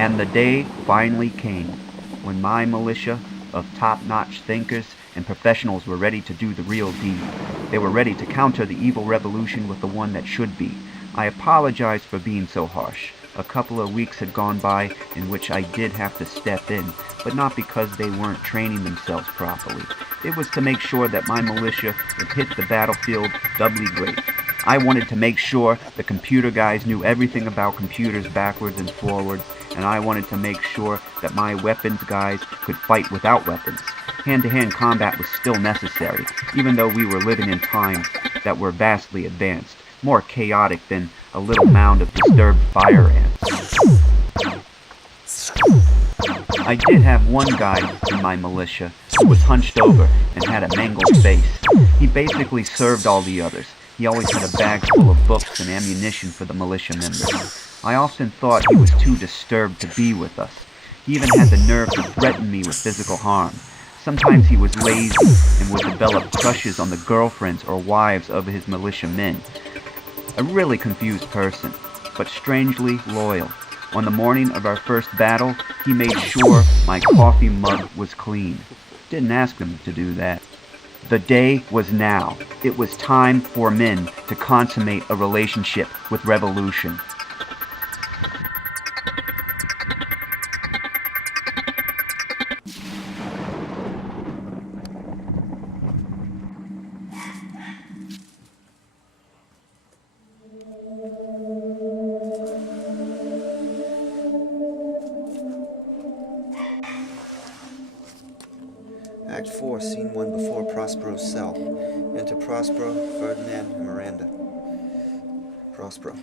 And the day finally came when my militia of top-notch thinkers and professionals were ready to do the real deed. They were ready to counter the evil revolution with the one that should be. I apologize for being so harsh. A couple of weeks had gone by in which I did have to step in, but not because they weren't training themselves properly. It was to make sure that my militia would hit the battlefield doubly great. I wanted to make sure the computer guys knew everything about computers backwards and forwards, and I wanted to make sure that my weapons guys could fight without weapons. Hand-to-hand combat was still necessary, even though we were living in times that were vastly advanced, more chaotic than a little mound of disturbed fire ants. I did have one guy in my militia who was hunched over and had a mangled face. He basically served all the others. He always had a bag full of books and ammunition for the militia members. I often thought he was too disturbed to be with us. He even had the nerve to threaten me with physical harm. Sometimes he was lazy and would develop crushes on the girlfriends or wives of his militia men. A really confused person, but strangely loyal. On the morning of our first battle, he made sure my coffee mug was clean. Didn't ask him to do that. The day was now. It was time for men to consummate a relationship with revolution. Act 4, Scene 1, before Prospero's cell. Enter Prospero, Ferdinand, and Miranda. Prospero.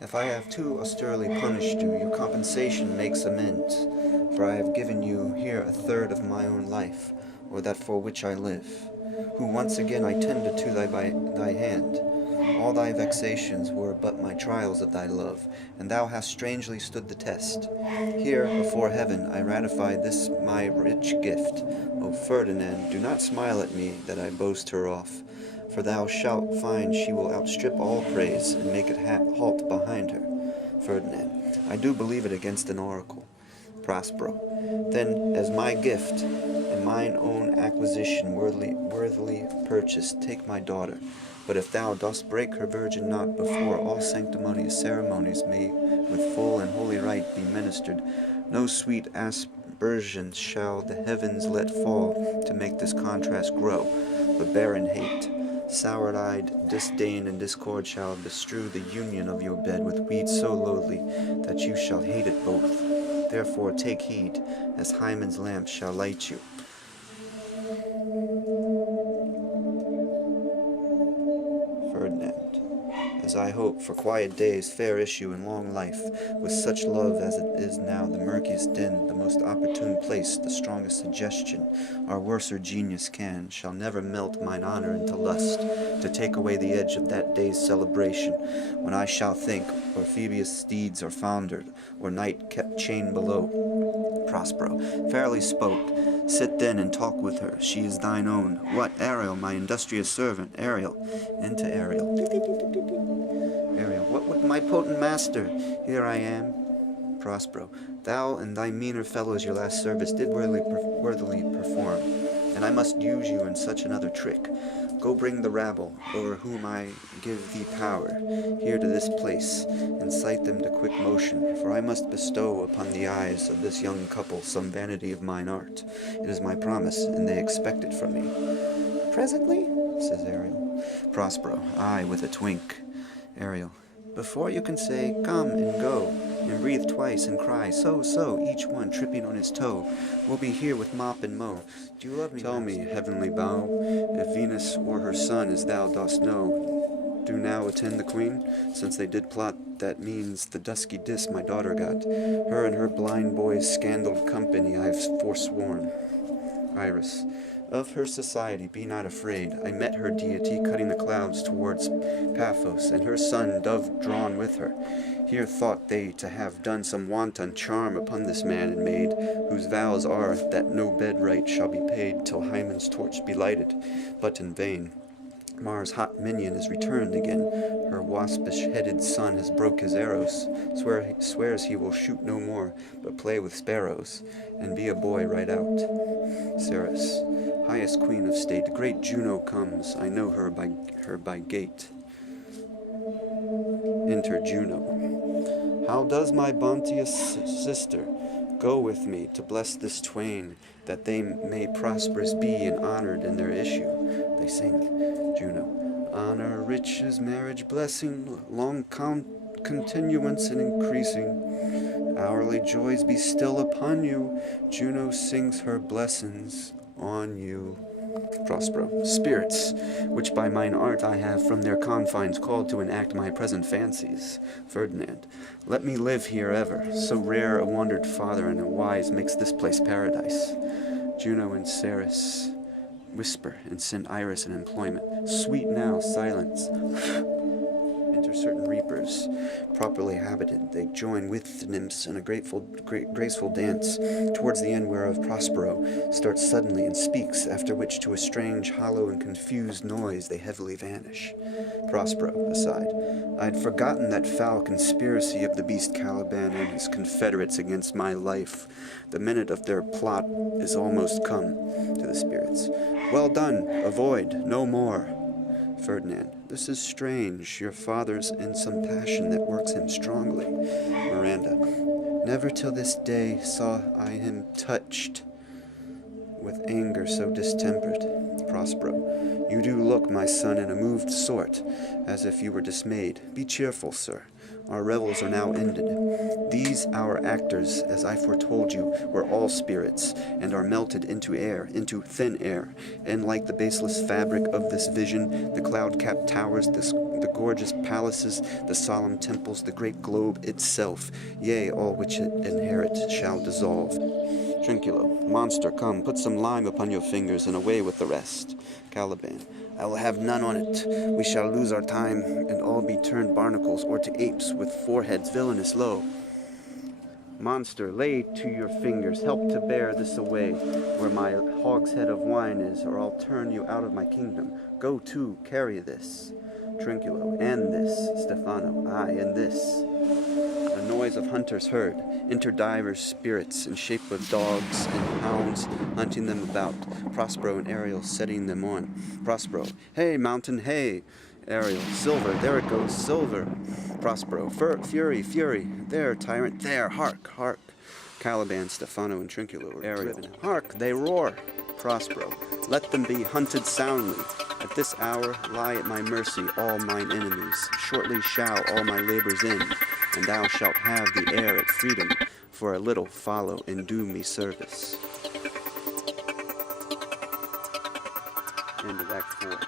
If I have too austerely punished you, your compensation makes amends, for I have given you here a third of my own life, or that for which I live, who once again I tender to thy hand. All thy vexations were but my trials of thy love, and thou hast strangely stood the test. Here, before heaven, I ratify this my rich gift. O Ferdinand, do not smile at me that I boast her off, for thou shalt find she will outstrip all praise, and make it halt behind her. Ferdinand, I do believe it against an oracle. Prospero, then, as my gift, and mine own acquisition worthily purchased, take my daughter. But if thou dost break her virgin knot before all sanctimonious ceremonies may with full and holy rite be ministered, no sweet aspersions shall the heavens let fall to make this contrast grow, but barren hate, sour-eyed disdain and discord shall bestrew the union of your bed with weeds so loathly that you shall hate it both. Therefore take heed, as Hymen's lamp shall light you. Ferdinand. As I hope for quiet days, fair issue, and long life, with such love as it is now the murkiest din, the most opportune place, the strongest suggestion, our worser genius can, shall never melt mine honor into lust, to take away the edge of that day's celebration, when I shall think, or Phoebe's steeds are foundered, or night kept chained below. Prospero fairly spoke. Sit then and talk with her. She is thine own. What, Ariel, my industrious servant? Ariel. Into Ariel. Ariel, what would my potent master? Here I am. Prospero, thou and thy meaner fellows your last service did worthily perform, and I must use you in such another trick. Go bring the rabble, over whom I give thee power, here to this place, and cite them to quick motion, for I must bestow upon the eyes of this young couple some vanity of mine art. It is my promise, and they expect it from me. Presently? Says Ariel. Prospero, aye, with a twink. Ariel, before you can say, come and go, and breathe twice and cry, so, each one tripping on his toe, we'll be here with mop and mow. Do you love me? Tell me, heavenly bow, if Venus or her son, as thou dost know, do now attend the queen, since they did plot that means the dusky diss my daughter got. Her and her blind boy's scandaled company I've forsworn. Iris, of her society be not afraid. I met her deity cutting the clouds towards Paphos, and her son dove drawn with her. Here thought they to have done some wanton charm upon this man and maid, whose vows are that no bed rite shall be paid till Hymen's torch be lighted, but in vain. Mars' hot minion is returned again. Her waspish-headed son has broke his arrows, swears he will shoot no more, but play with sparrows, and be a boy right out. Ceres, highest queen of state, great Juno comes, I know her by gait. Enter Juno. How does my bounteous sister? Go with me to bless this twain, that they may prosperous be and honored in their issue. They sing. Juno. Honor, riches, marriage, blessing, long continuance and increasing. Hourly joys be still upon you. Juno sings her blessings on you. Prospero. Spirits, which by mine art I have from their confines called to enact my present fancies. Ferdinand. Let me live here ever, so rare a wandered father and a wise makes this place paradise. Juno and Ceres whisper and send Iris an employment. Sweet now, silence. Enter certain reapers, properly habited. They join with the nymphs in a graceful dance, towards the end whereof Prospero starts suddenly and speaks, after which to a strange, hollow, and confused noise they heavily vanish. Prospero, aside. I had forgotten that foul conspiracy of the beast Caliban and his confederates against my life. The minute of their plot is almost come. To the spirits. Well done, avoid, no more. Ferdinand. This is strange. Your father's in some passion that works him strongly. Miranda. Never till this day saw I him touched with anger so distempered. Prospero. You do look, my son, in a moved sort, as if you were dismayed. Be cheerful, sir. Our revels are now ended. These our actors, as I foretold you, were all spirits, and are melted into air, into thin air, and like the baseless fabric of this vision, the cloud-capped towers, the gorgeous palaces, the solemn temples, the great globe itself, yea, all which it inherit shall dissolve. Trinculo. Monster, come, put some lime upon your fingers, and away with the rest. Caliban. I will have none on it. We shall lose our time, and all be turned barnacles, or to apes with foreheads villainous low. Monster, lay to your fingers, help to bear this away, where my hogshead of wine is, or I'll turn you out of my kingdom. Go to, carry this. Trinculo, and this. Stephano, aye, and this. A noise of hunters heard, enter divers spirits in shape of dogs and hounds, hunting them about. Prospero and Ariel setting them on. Prospero, hey, mountain, hey. Ariel, silver, there it goes, silver. Prospero, fury, fury, there, tyrant, there, hark, hark. Caliban, Stephano, and Trinculo. Ariel, hark, they roar. Prospero, let them be hunted soundly. At this hour lie at my mercy all mine enemies. Shortly shall all my labors end, and thou shalt have the air at freedom. For a little follow and do me service. End of Act 4.